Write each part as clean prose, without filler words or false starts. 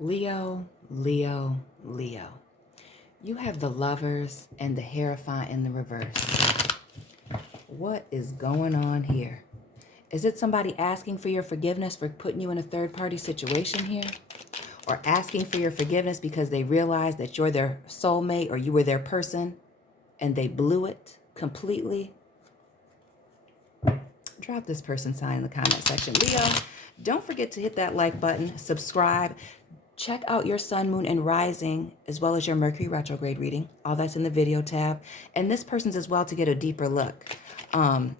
Leo, Leo, Leo. You have the Lovers and the Hierophant in the reverse. What is going on here? Is it somebody asking for your forgiveness for putting you in a third-party situation here? Or asking for your forgiveness because they realize that you're their soulmate or you were their person and they blew it completely? Drop this person sign in the comment section. Leo, don't forget to hit that like button, subscribe. Check out your sun, moon, and rising, as well as your Mercury retrograde reading. All that's in the video tab. And this person's as well to get a deeper look. Find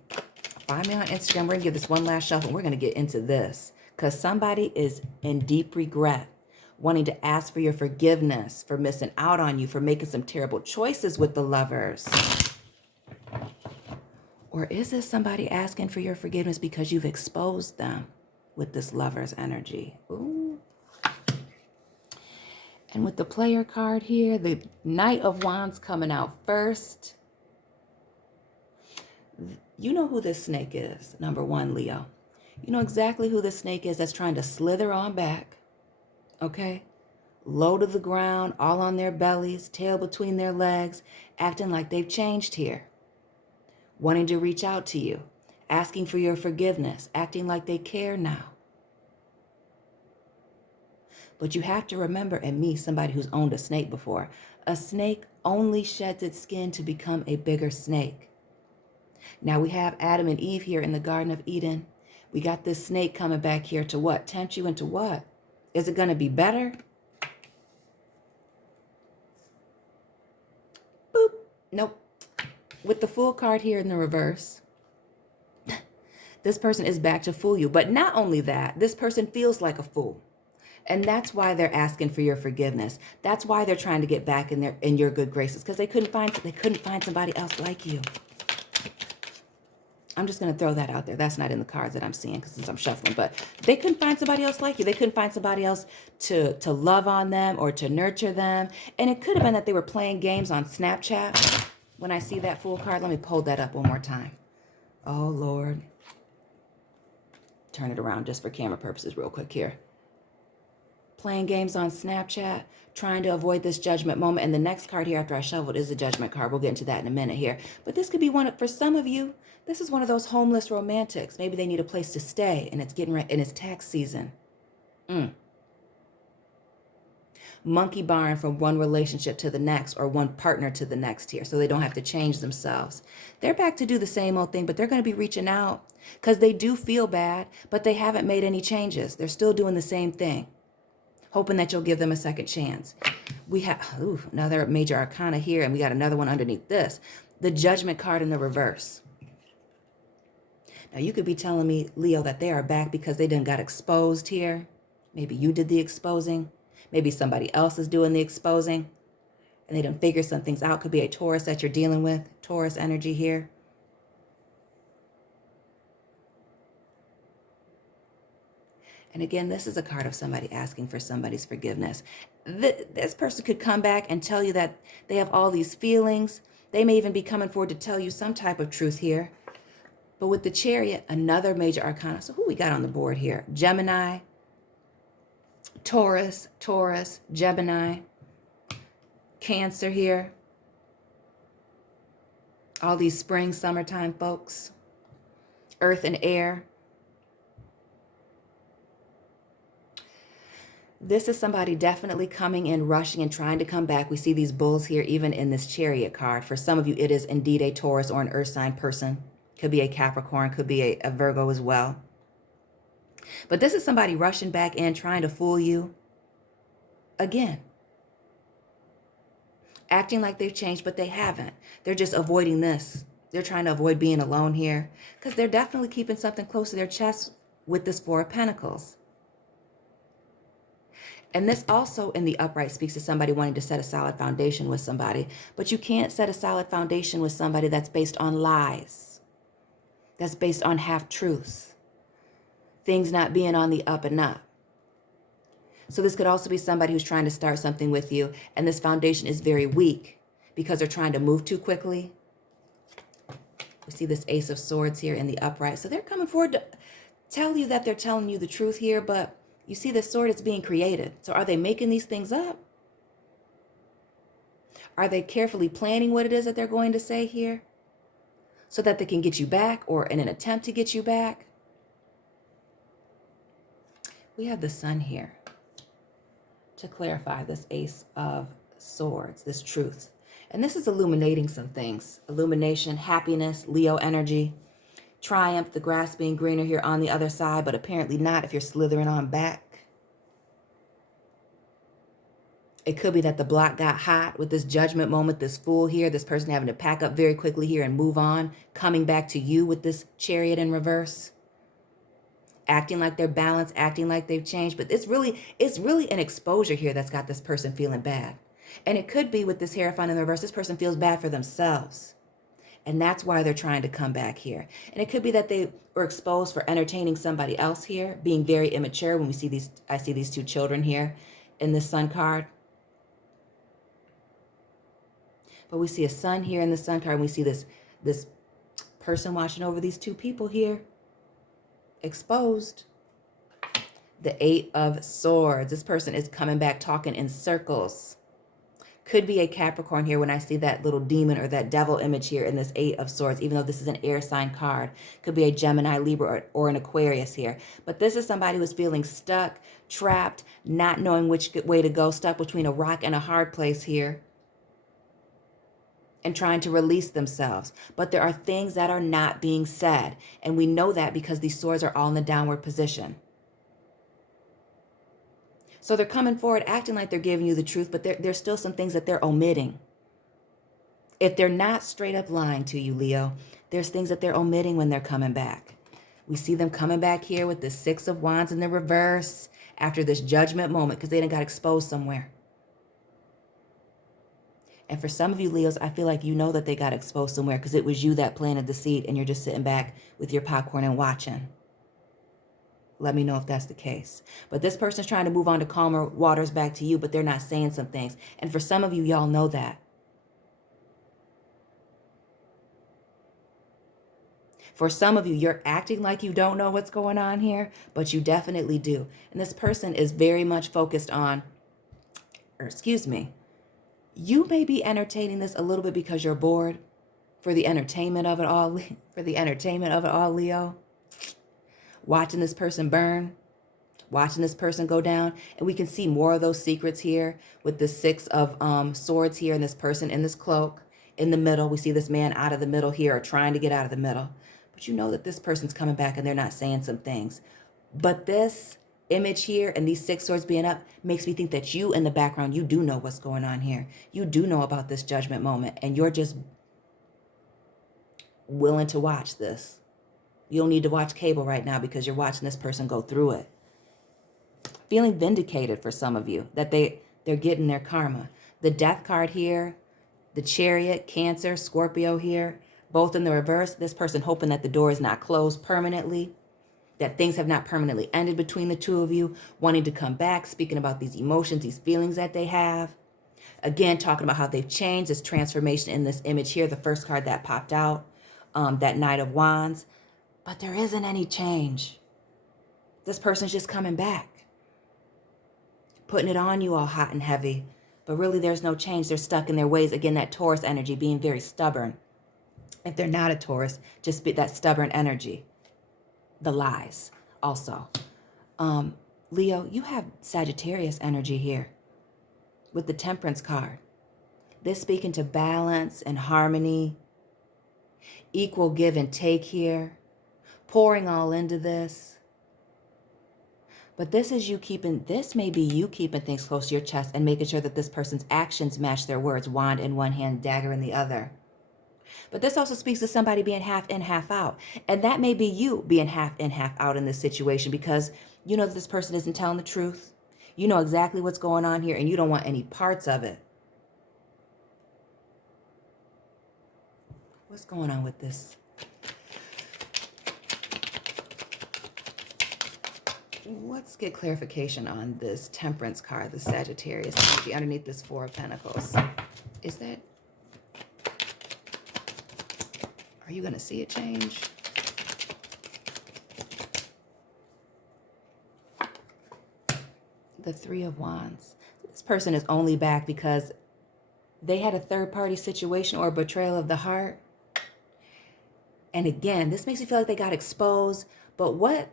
me on Instagram. We're going to give this one last shuffle. We're going to get into this because somebody is in deep regret, wanting to ask for your forgiveness for missing out on you, for making some terrible choices with the Lovers. Or is this somebody asking for your forgiveness because you've exposed them with this Lover's energy? Ooh. And with the Player card here, the Knight of Wands coming out first. You know who this snake is, number one, Leo. You know exactly who this snake is that's trying to slither on back, okay? Low to the ground, all on their bellies, tail between their legs, acting like they've changed here. Wanting to reach out to you, asking for your forgiveness, acting like they care now. But you have to remember, and me, somebody who's owned a snake before, a snake only sheds its skin to become a bigger snake. Now we have Adam and Eve here in the Garden of Eden. We got this snake coming back here to what? Tempt you into what? Is it going to be better? Boop. Nope. With the Fool card here in the reverse, this person is back to fool you. But not only that, this person feels like a fool. And that's why they're asking for your forgiveness. That's why they're trying to get back in your good graces, because they couldn't find somebody else like you. I'm just going to throw that out there. That's not in the cards that I'm seeing since I'm shuffling, but they couldn't find somebody else like you. They couldn't find somebody else to love on them or to nurture them. And it could have been that they were playing games on Snapchat. When I see that Fool card, let me pull that up one more time. Oh, Lord. Turn it around just for camera purposes real quick here. Playing games on Snapchat, trying to avoid this judgment moment. And the next card here after I shuffled is the judgment card. We'll get into that in a minute here. But this could be for some of you, this is one of those homeless romantics. Maybe they need a place to stay and it's tax season. Monkey barring from one relationship to the next or one partner to the next here, so they don't have to change themselves. They're back to do the same old thing, but they're going to be reaching out because they do feel bad, but they haven't made any changes. They're still doing the same thing, hoping that you'll give them a second chance. We have another major arcana here, and we got another one underneath this. The Judgment card in the reverse. Now, you could be telling me, Leo, that they are back because they done got exposed here. Maybe you did the exposing. Maybe somebody else is doing the exposing. And they done figure some things out. Could be a Taurus that you're dealing with. Taurus energy here. And again, this is a card of somebody asking for somebody's forgiveness. This person could come back and tell you that they have all these feelings. They may even be coming forward to tell you some type of truth here. But with the Chariot, another major arcana. So who we got on the board here? Gemini, Taurus, Gemini, Cancer here. All these spring, summertime folks. Earth and air. This is somebody definitely coming in, rushing, and trying to come back. We see these bulls here, even in this Chariot card. For some of you, it is indeed a Taurus or an earth sign person. Could be a Capricorn, could be a Virgo as well. But this is somebody rushing back in, trying to fool you. Again. Acting like they've changed, but they haven't. They're just avoiding this. They're trying to avoid being alone here. Because they're definitely keeping something close to their chest with this Four of Pentacles. And this also in the upright speaks to somebody wanting to set a solid foundation with somebody. But you can't set a solid foundation with somebody that's based on lies. That's based on half-truths. Things not being on the up and up. So this could also be somebody who's trying to start something with you, and this foundation is very weak because they're trying to move too quickly. We see this Ace of Swords here in the upright. So they're coming forward to tell you that they're telling you the truth here, but you see the sword is being created. So are they making these things up? Are they carefully planning what it is that they're going to say here so that they can get you back, or in an attempt to get you back? We have the sun here to clarify this Ace of Swords, this truth. And this is illuminating some things. Illumination, happiness, Leo energy, triumph, the grass being greener here on the other side, but apparently not if you're slithering on back. It could be that the block got hot with this judgment moment, this fool here, this person having to pack up very quickly here and move on, coming back to you with this Chariot in reverse, acting like they're balanced, acting like they've changed. But it's really an exposure here that's got this person feeling bad. And it could be with this Hierophant in the reverse, this person feels bad for themselves. And that's why they're trying to come back here. And it could be that they were exposed for entertaining somebody else here, being very immature. When we see these, I see these two children here in this Sun card. But we see a sun here in the Sun card, and we see this person watching over these two people here, exposed. The Eight of Swords. This person is coming back talking in circles. Could be a Capricorn here when I see that little demon or that devil image here in this Eight of Swords, even though this is an air sign card. Could be a Gemini, Libra, or an Aquarius here. But this is somebody who's feeling stuck, trapped, not knowing which way to go, stuck between a rock and a hard place here, and trying to release themselves. But there are things that are not being said. And we know that because these swords are all in the downward position. So they're coming forward acting like they're giving you the truth, but there's still some things that they're omitting. If they're not straight up lying to you, Leo, there's things that they're omitting when they're coming back. We see them coming back here with the Six of Wands in the reverse after this judgment moment because they done got exposed somewhere. And for some of you, Leos, I feel like you know that they got exposed somewhere because it was you that planted the seed and you're just sitting back with your popcorn and watching. Let me know if that's the case. But this person's trying to move on to calmer waters back to you, but they're not saying some things. And for some of you, y'all know that. For some of you, you're acting like you don't know what's going on here, but you definitely do. And this person is very much focused on, you may be entertaining this a little bit because you're bored for the entertainment of it all, Leo. Watching this person burn, watching this person go down. And we can see more of those secrets here with the Six of Swords here and this person in this cloak in the middle. We see this man out of the middle here or trying to get out of the middle. But you know that this person's coming back and they're not saying some things. But this image here and these Six Swords being up makes me think that you in the background, you do know what's going on here. You do know about this judgment moment and you're just willing to watch this. You don't need to watch cable right now because you're watching this person go through it. Feeling vindicated for some of you that they're getting their karma. The Death card here, the Chariot, Cancer, Scorpio here, both in the reverse. This person hoping that the door is not closed permanently, that things have not permanently ended between the two of you, wanting to come back, speaking about these emotions, these feelings that they have. Again, talking about how they've changed, this transformation in this image here, the first card that popped out, that Knight of Wands. But there isn't any change. This person's just coming back, putting it on you all hot and heavy. But really, there's no change. They're stuck in their ways. Again, that Taurus energy, being very stubborn. If they're not a Taurus, just be that stubborn energy. The lies also. Leo, you have Sagittarius energy here with the Temperance card. This speaking to balance and harmony, equal give and take here, pouring all into this. But this is you keeping, this may be you keeping things close to your chest and making sure that this person's actions match their words, wand in one hand, dagger in the other. But this also speaks to somebody being half in, half out. And that may be you being half in, half out in this situation because you know that this person isn't telling the truth. You know exactly what's going on here and you don't want any parts of it. What's going on with this? Let's get clarification on this Temperance card, the Sagittarius energy underneath this Four of Pentacles. Is that... Are you going to see it change? the Three of Wands. This person is only back because they had a third-party situation or a betrayal of the heart. And again, this makes me feel like they got exposed. But what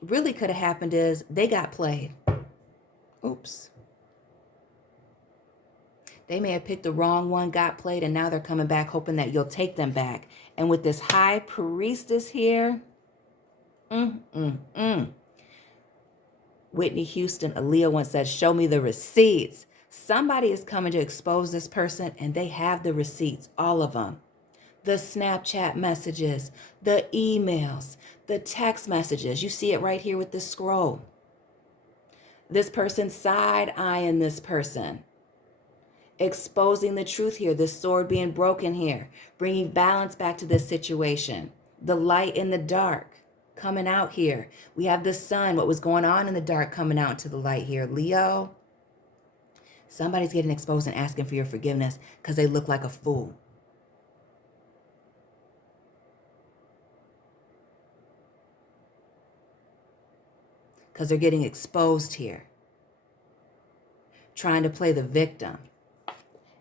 really could have happened is they got played. Oops. They may have picked the wrong one, got played, and now they're coming back hoping that you'll take them back. And with this High Priestess here, Whitney Houston, Aaliyah once said, show me the receipts. Somebody is coming to expose this person, and they have the receipts, all of them. The Snapchat messages, the emails, the text messages. You see it right here with this scroll. This person side-eyeing this person. Exposing the truth here, this sword being broken here, bringing balance back to this situation. The light in the dark coming out here. We have the sun, what was going on in the dark coming out into the light here. Leo, somebody's getting exposed and asking for your forgiveness because they look like a fool. Because they're getting exposed here. Trying to play the victim.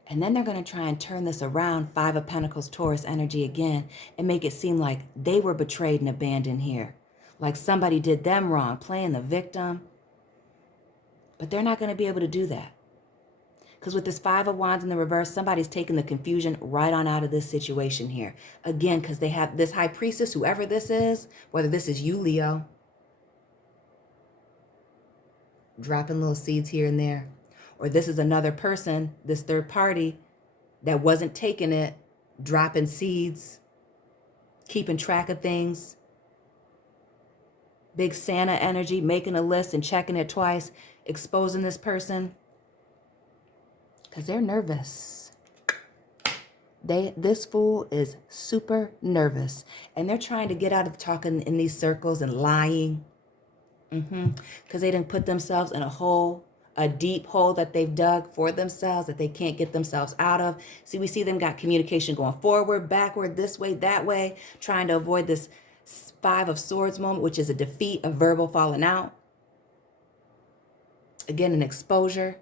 And then they're going to try and turn this around, Five of Pentacles, Taurus energy again, and make it seem like they were betrayed and abandoned here. Like somebody did them wrong, playing the victim. But they're not going to be able to do that. Because with this Five of Wands in the reverse, somebody's taking the confusion right on out of this situation here. Again, because they have this High Priestess, whoever this is, whether this is you, Leo, dropping little seeds here and there. Or this is another person, this third party, that wasn't taking it, dropping seeds, keeping track of things. Big Santa energy, making a list and checking it twice, exposing this person. Because they're nervous. This fool is super nervous. And they're trying to get out of talking in these circles and lying. Because they didn't put themselves in a hole. A deep hole that they've dug for themselves that they can't get themselves out of. See, we see them got communication going forward, backward, this way, that way, trying to avoid this Five of Swords moment, which is a defeat, a verbal falling out. Again, an exposure.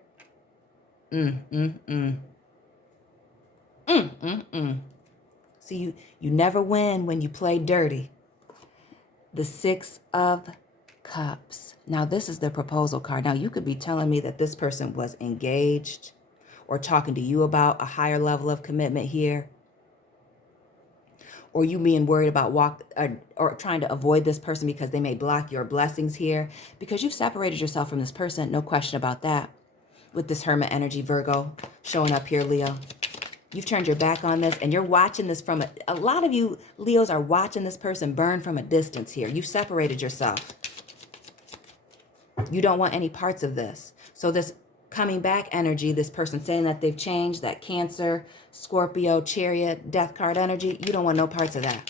See, you never win when you play dirty. The Six of Cups. Now, this is the proposal card. Now, you could be telling me that this person was engaged or talking to you about a higher level of commitment here. Or you being worried about or trying to avoid this person because they may block your blessings here. Because you've separated yourself from this person. No question about that. With this Hermit energy, Virgo, showing up here, Leo. You've turned your back on this and you're watching this from a lot of you Leos are watching this person burn from a distance here. You've separated yourself. You don't want any parts of this. So this coming back energy, this person saying that they've changed, that Cancer, Scorpio, Chariot, Death card energy, you don't want no parts of that.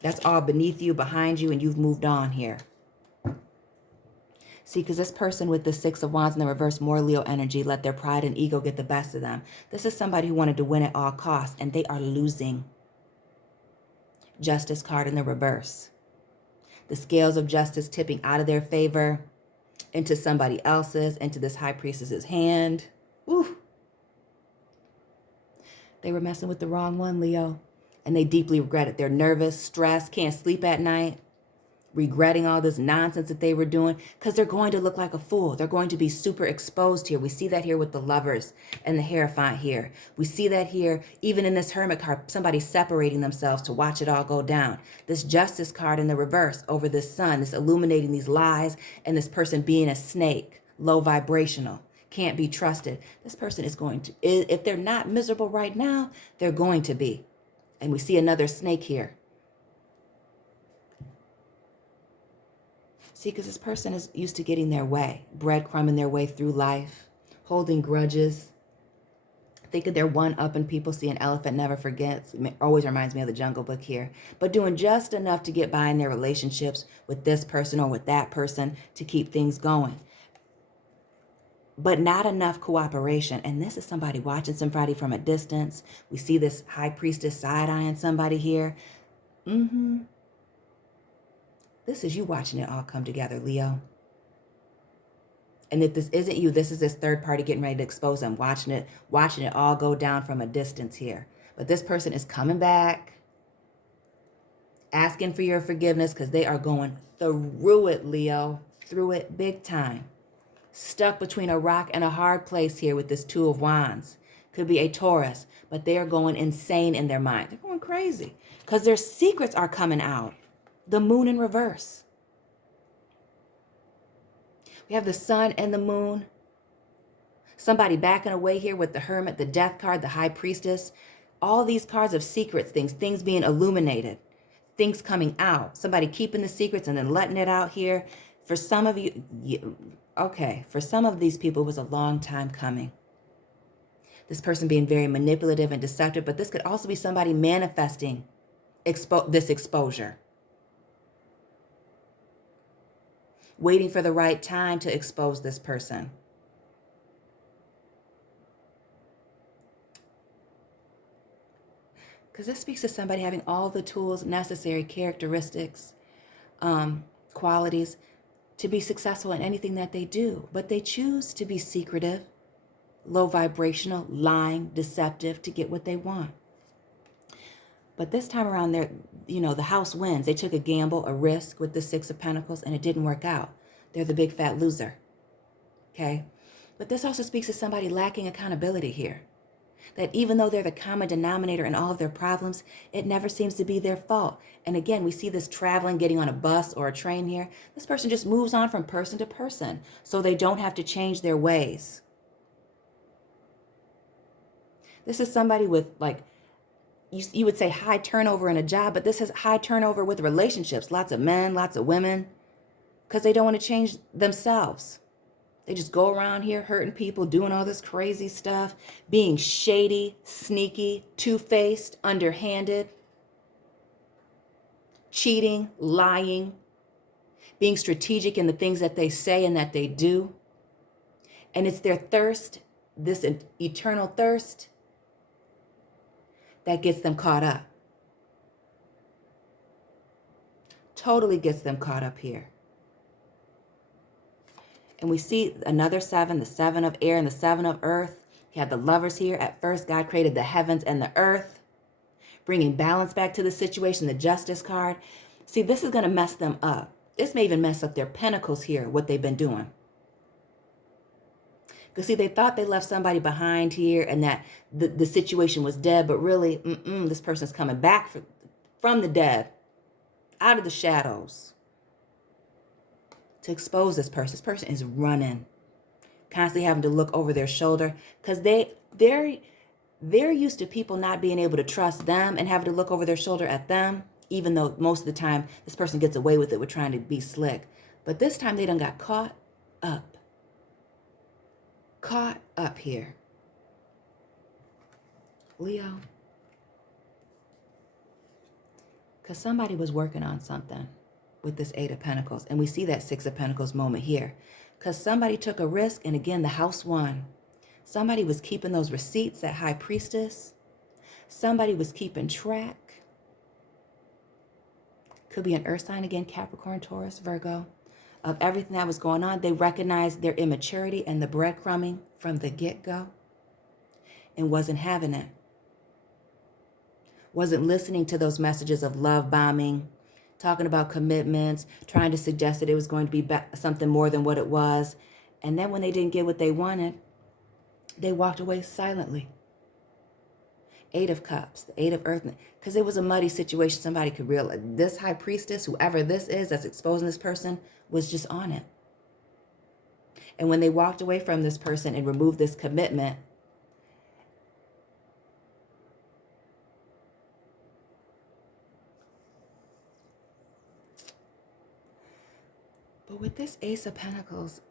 That's all beneath you, behind you, and you've moved on here. See, because this person with the Six of Wands in the reverse, more Leo energy, let their pride and ego get the best of them. This is somebody who wanted to win at all costs, and they are losing. Justice card in the reverse. The scales of justice tipping out of their favor into somebody else's, into this High Priestess's hand. Ooh. They were messing with the wrong one, Leo. And they deeply regret it. They're nervous, stressed, can't sleep at night, regretting all this nonsense that they were doing because they're going to look like a fool. They're going to be super exposed here. We see that here with the Lovers and the Hierophant here. We see that here even in this Hermit card, somebody separating themselves to watch it all go down. This Justice card in the reverse over this Sun, this illuminating these lies and this person being a snake, low vibrational, can't be trusted. This person is going to, if they're not miserable right now, they're going to be. And we see another snake here. See, because this person is used to getting their way, breadcrumbing their way through life, holding grudges, thinking they're one-upping people. See, an elephant never forgets. It always reminds me of the Jungle Book here. But doing just enough to get by in their relationships with this person or with that person to keep things going. But not enough cooperation. And this is somebody watching somebody from a distance. We see this High Priestess side-eyeing somebody here. This is you watching it all come together, Leo. And if this isn't you, this is this third party getting ready to expose them, watching it all go down from a distance here. But this person is coming back, asking for your forgiveness because they are going through it, Leo. Through it big time. Stuck between a rock and a hard place here with this Two of Wands. Could be a Taurus, but they are going insane in their mind. They're going crazy because their secrets are coming out. The moon in reverse. We have the sun and the moon. Somebody backing away here with the hermit, the death card, the high priestess. All these cards of secrets, things being illuminated, things coming out. Somebody keeping the secrets and then letting it out here. For some of you, for some of these people, it was a long time coming. This person being very manipulative and deceptive, but this could also be somebody manifesting this exposure. Waiting for the right time to expose this person. Because this speaks to somebody having all the tools, necessary characteristics, qualities to be successful in anything that they do. But they choose to be secretive, low vibrational, lying, deceptive to get what they want. But this time around, the house wins. They took a gamble, a risk with the Six of Pentacles, and it didn't work out. They're the big fat loser. Okay? But this also speaks to somebody lacking accountability here. That even though they're the common denominator in all of their problems, it never seems to be their fault. And again, we see this traveling, getting on a bus or a train here. This person just moves on from person to person, so they don't have to change their ways. This is somebody with, like, you would say high turnover in a job, but this is high turnover with relationships. Lots of men, lots of women, because they don't want to change themselves. They just go around here hurting people, doing all this crazy stuff, being shady, sneaky, two-faced, underhanded, cheating, lying, being strategic in the things that they say and that they do. And it's their thirst, this eternal thirst, that gets them caught up. Totally gets them caught up here. And we see another seven, the seven of air and the seven of earth. You have the lovers here. At first, God created the heavens and the earth, bringing balance back to the situation, the justice card. See, this is going to mess them up. This may even mess up their pentacles here, what they've been doing. Because see, they thought they left somebody behind here and that the situation was dead, but really, this person's coming back from the dead, out of the shadows, to expose this person. This person is running, constantly having to look over their shoulder, because they're used to people not being able to trust them and having to look over their shoulder at them, even though most of the time this person gets away with it with trying to be slick. But this time they done got caught up. Caught up here. Leo. Because somebody was working on something with this Eight of Pentacles. And we see that Six of Pentacles moment here. Because somebody took a risk, and again, the house won. Somebody was keeping those receipts, that High Priestess. Somebody was keeping track. Could be an earth sign again, Capricorn, Taurus, Virgo. Of everything that was going on. They recognized their immaturity and the breadcrumbing from the get-go and wasn't having it. Wasn't listening to those messages of love bombing, talking about commitments, trying to suggest that it was going to be something more than what it was. And then when they didn't get what they wanted, they walked away silently. Eight of Cups, the Eight of Earth, because it was a muddy situation. Somebody could realize this High Priestess, whoever this is that's exposing this person, was just on it. And when they walked away from this person and removed this commitment, but with this Ace of Pentacles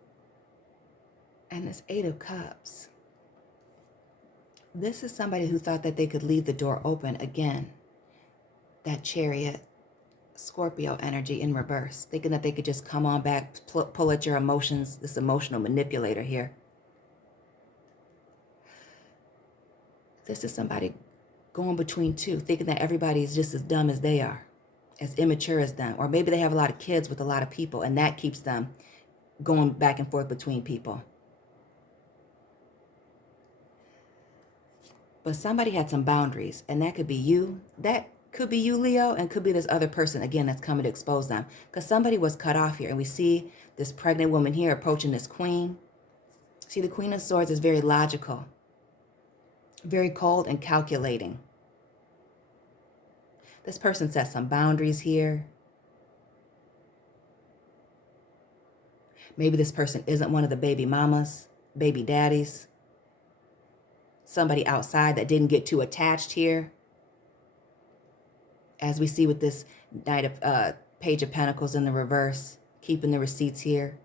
and this Eight of Cups, this is somebody who thought that they could leave the door open again. That Chariot, Scorpio energy in reverse, thinking that they could just come on back, pull at your emotions, this emotional manipulator here. This is somebody going between two, thinking that everybody is just as dumb as they are, as immature as them. Or maybe they have a lot of kids with a lot of people, and that keeps them going back and forth between people. But somebody had some boundaries, and that could be you. That could be you, Leo, and could be this other person, again, that's coming to expose them. Because somebody was cut off here, and we see this pregnant woman here approaching this queen. See, the Queen of Swords is very logical, very cold and calculating. This person set some boundaries here. Maybe this person isn't one of the baby mamas, baby daddies. Somebody outside that didn't get too attached here. As we see with this Knight of Page of Pentacles in the reverse, keeping the receipts here.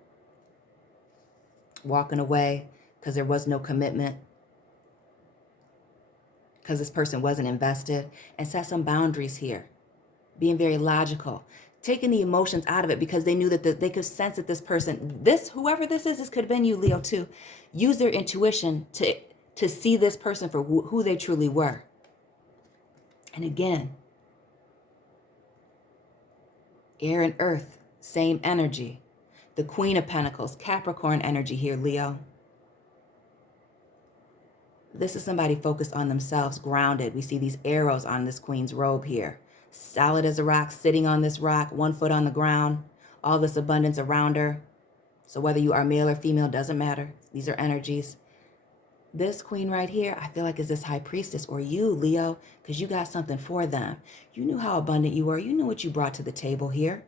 Walking away because there was no commitment. Because this person wasn't invested. And set some boundaries here. Being very logical. Taking the emotions out of it because they knew that they could sense that this person, whoever this is, this could have been you, Leo, too. Use their intuition to see this person for who they truly were. And again, air and earth, same energy. The Queen of Pentacles, Capricorn energy here, Leo. This is somebody focused on themselves, grounded. We see these arrows on this queen's robe here. Solid as a rock, sitting on this rock, 1 foot on the ground. All this abundance around her. So whether you are male or female, doesn't matter. These are energies. This queen right here, I feel like is this high priestess, or you, Leo, because you got something for them. You knew how abundant you were. You knew what you brought to the table here.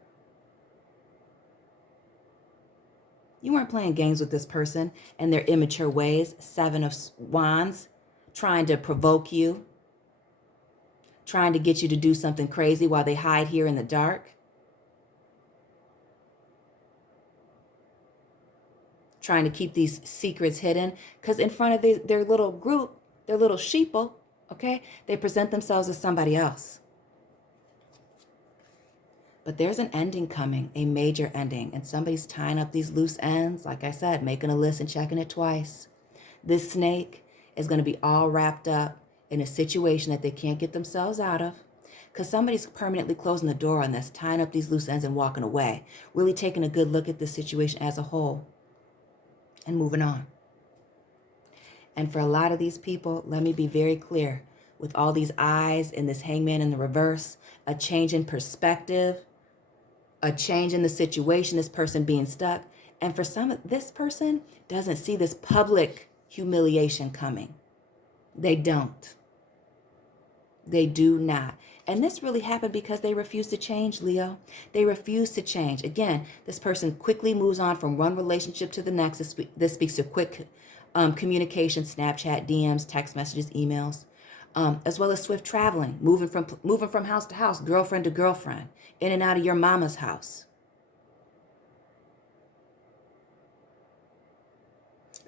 You weren't playing games with this person and their immature ways. 7 of Wands, trying to provoke you. Trying to get you to do something crazy while they hide here in the dark. Trying to keep these secrets hidden. Because in front of their little group, their little sheeple, okay, they present themselves as somebody else. But there's an ending coming, a major ending. And somebody's tying up these loose ends. Like I said, making a list and checking it twice. This snake is going to be all wrapped up in a situation that they can't get themselves out of. Because somebody's permanently closing the door on this, tying up these loose ends and walking away. Really taking a good look at this situation as a whole. And moving on. And for a lot of these people, let me be very clear. With all these eyes and this hangman in the reverse, a change in perspective, a change in the situation, this person being stuck. And for some, this person doesn't see this public humiliation coming. They don't. They do not. And this really happened because they refuse to change, Leo. They refuse to change. Again, this person quickly moves on from one relationship to the next. This speaks to quick communication, Snapchat, DMs, text messages, emails, as well as swift traveling, moving from house to house, girlfriend to girlfriend, in and out of your mama's house.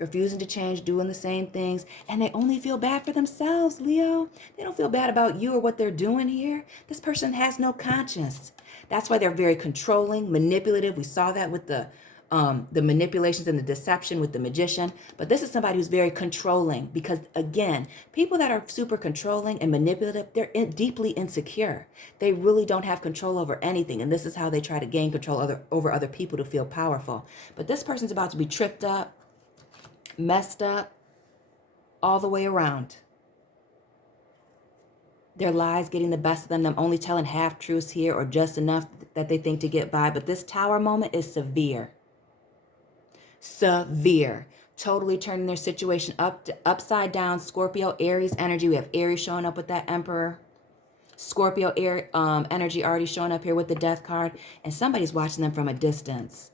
Refusing to change, doing the same things, and they only feel bad for themselves, Leo. They don't feel bad about you or what they're doing here. This person has no conscience. That's why they're very controlling, manipulative. We saw that with the manipulations and the deception with the magician. But this is somebody who's very controlling because, again, people that are super controlling and manipulative, they're deeply insecure. They really don't have control over anything. And this is how they try to gain control over other people to feel powerful. But this person's about to be tripped up, messed up, all the way around. Their lies getting the best of them only telling half-truths here or just enough that they think to get by. But this tower moment is severe. Severe. Totally turning their situation upside down. Scorpio, Aries energy. We have Aries showing up with that Emperor. Scorpio energy already showing up here with the Death card. And somebody's watching them from a distance.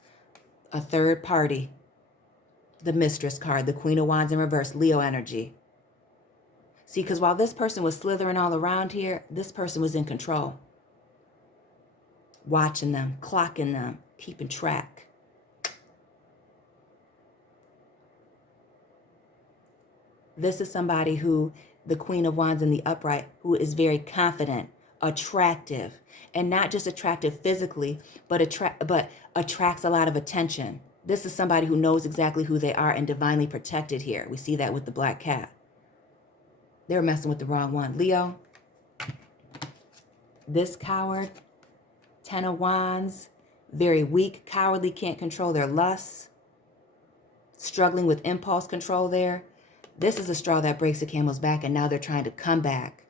A third party. The Mistress card, the Queen of Wands in reverse, Leo energy. See, because while this person was slithering all around here, this person was in control. Watching them, clocking them, keeping track. This is somebody who, the Queen of Wands in the upright, who is very confident, attractive, and not just attractive physically, but attracts a lot of attention. This is somebody who knows exactly who they are and divinely protected here. We see that with the black cat. They're messing with the wrong one. Leo, this coward, 10 of Wands, very weak, cowardly, can't control their lusts. struggling with impulse control there. This is a straw that breaks the camel's back, and now they're trying to come back.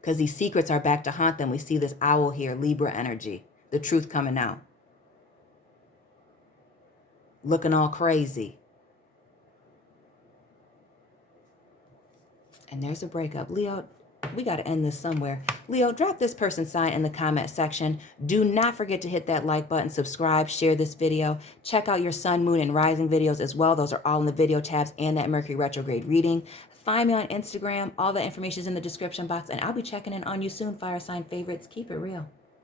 Because these secrets are back to haunt them. We see this owl here, Libra energy. The truth coming out. Looking all crazy. And there's a breakup. Leo, we got to end this somewhere. Leo, drop this person's sign in the comment section. Do not forget to hit that like button, subscribe, share this video. Check out your sun, moon, and rising videos as well. Those are all in the video tabs and that Mercury retrograde reading. Find me on Instagram. All the information is in the description box, and I'll be checking in on you soon, fire sign favorites. Keep it real.